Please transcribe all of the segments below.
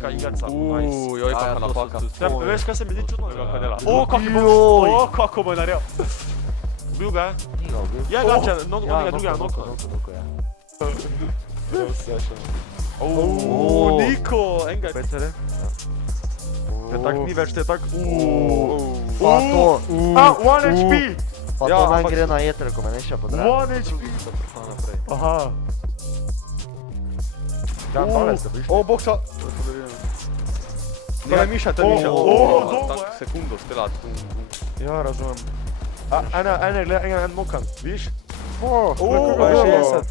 neka igrica. Joj, kakva napaka. Veš, kaj se mi zdi čudno, kako dela? Joj. Kako bo je naredil. Bil ga je? Ni ga bil. Je ga, če onega drugega noko. Niko, enega je. Pecere. Te tak ni več, te tak... Pa to. 1 HP! Pa to naj gre na jeter, ko me neša podreja. 1 HP! Aha. Ja, dole ste prišli. O, boksa. To je Miša, to je Miša. dobro Tak je. sekundo strelat. Ja, razumem. Ene, gleda, en mokan, viš? Koga je 60?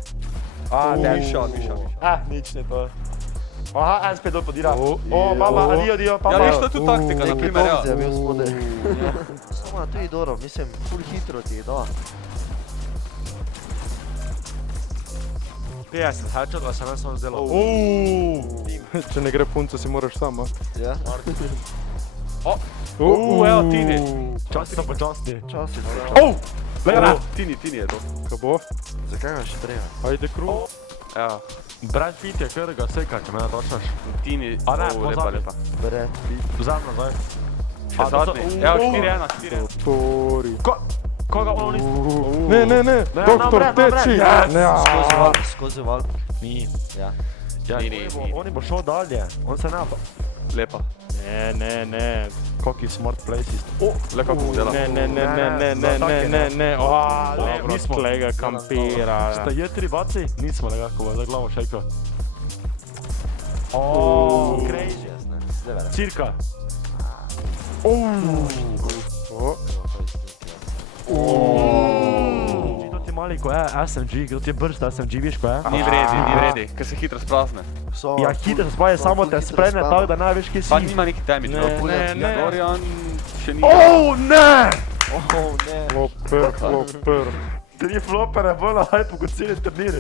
Miša. Nič ne to. Aha, en spet dol podira. Baba, adijo, papa. Ja, viš, to je tu taktika, Neki naprimer, ja. domce je bil spodaj. Samo tu je dobro, mislim, ful hitro ti je da. 50, headshot, da se ne samo zdelo. Če ne gre punca, si moraš sama. Ja. Evo, Tini. Časti so počasti. Časi. Gleda, Tini je to. Kaj bo? Zakaj ga še treba? Ajde krug. Ja. Brad Pitt je kar ga seka, če me natočaš. Tini, A ne, lepa. Bere. Vzam nazaj. Še zadnji. Evo, 4-1. Tori. Koga ono nisi? Ne, doktor, teči. Skozi val, skozi val. Ni. Ja. Ni. Oni bo šel dalje, on se ne pa. Lepa. Ne. Kaki smart places. Le kako mu dela. Ne. Nismo. Klega kampira. Ste jetri baci? Nismo nekako, za glavo šajko. Crazy. Cirka. Kdo ti mali, ko je SMG, kdo ti je brst SMG, viš ko je? Ni vredi, ker se hitro sprazne. Ja, hitro se spaje, samo te spremne tako, da ne veš, kje si. Pa nima neki damage. Ne. Dorian še ni. Ne! Floper. 3 flopere, bolj na hypu kot celi turnir.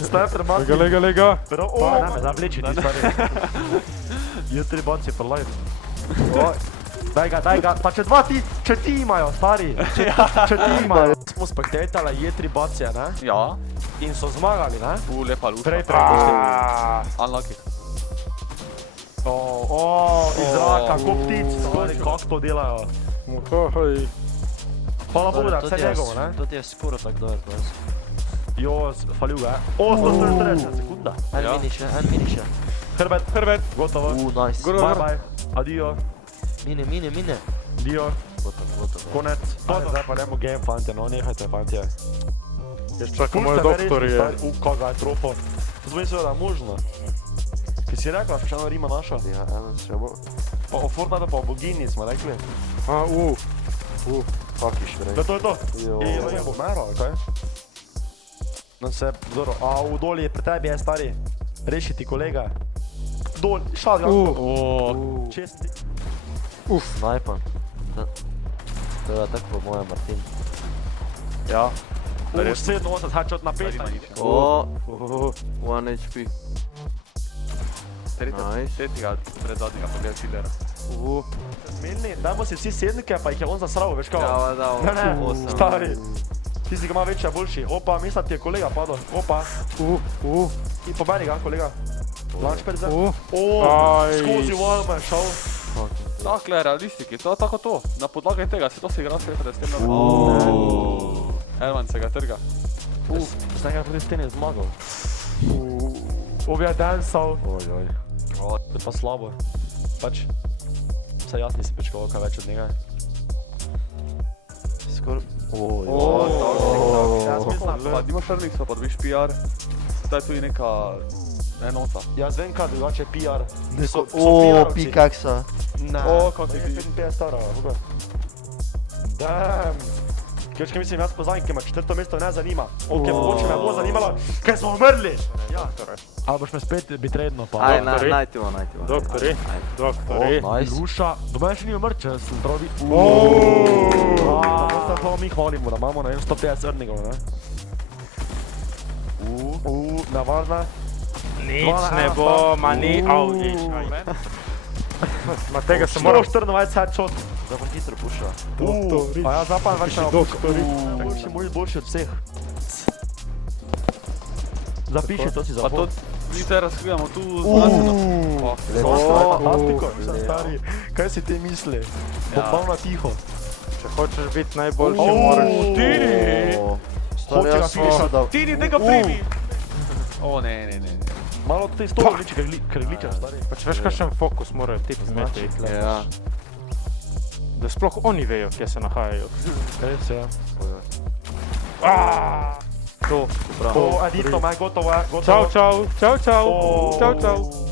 Sniper mati. Lega. Ne me zavleči ti, stari. Jutri baci for life. Daj ga, pa če ti imajo, stari. Če ti imajo. Smo spektatali jetri bacije, ne? Ja. In so zmagali, ne? Lepa luša. Prej. Unlucky. Iz zraka, ko ptic, stari, kako to delajo. Hvala Bogu, da je vse njegovo, ne? To ti je skoraj tak dober ples. Jo, falil ga je. 143 sekunda. En mini še. Herbert, gotovo. Nice. Bye. Adijo. Mine. Dio. Gotovo. Konec. Zdaj pa nemo game, fantje, no, nehajte, fantje. Jaz čakam moje doktorje. Koga je tropo. To smo mislili, da je možno. Ki si rekla, še eno Rima naša? Ja, eno še bo. Pa o Fortnite pa o Bogini smo rekli. Kakiš, vrej. Da to je to. Jo. Je bo mero, kaj? No se, dobro. V doli je pri tebi, je stari. Rešiti kolega. Dol, šal ga. Česti. Snajpan. To je tako po mojem, Martin. Ja. 87 headshot na 5. One HP. Tretjega pred zadnjega pobjel Chillera. Zmenili, dajmo si vsi sednike, pa jih je on zasral, veš kao? Ja, da, Ne, 8. stari. Tisti, ki ima večja, boljši. Opa, mislim, ti je kolega padel. Opa. In poberi ga, kolega. Launchpad zdaj. Skozi wall me je šel. Takle, realistiki, to je tako to. Na podlagi tega se to se igra srepete s tem na Elman se ga trga. Zdaj ga proti steni zmagal. Ovi je dansal. To je pa slabo. Pač, vsaj jaz nisem pričakoval kaj več od njega. Skoro. Jaz mislim, Pa nima Sherlix, pa dobiš PR. To je tudi neka enota. jaz vem kaj drugače je PR. Pikaksa. Ne, kako ti ti? 55 stara, hugo. Damn. Kaj mislim, jaz poznam, ki ima 4. mesto ne zanima. Mogoče me bo zanimalo, kaj smo umrli. Ali boš me spet bitredno pa. Aj, najtivo. Doktori. Nice. Luša, do mene še ni umrt, če sem prav videl. To mi hvalimo, da imamo na 150 earningov, ne? Navarna. Nič ne bo, ma ni, Ma tega se moram... 124 headshot. Zdaj pa hitro puša. Doktori. Pa ja, zapam več na Doktori. boljši od vseh. Zapiši, to si Pa to, zapom. Mi se razkrivamo tu znanstveno. Fantastiko, stari. Kaj si ti misli? Popolno tiho. Če hočeš biti najboljši, moraš... Tiri! Stari, Hoče ga jaz sem finiša. mislil, da... Tiri, da ga primi! O, ne. Malo te stoli liči, krgliča, stari. Pač veš, kakšen fokus morajo ti imeti, Ja. da sploh oni vejo, kje se nahajajo. Res je. To, bravo. O, edino, me gotovo je, gotovo. Čau, čau, čau, čau, O. čau, čau.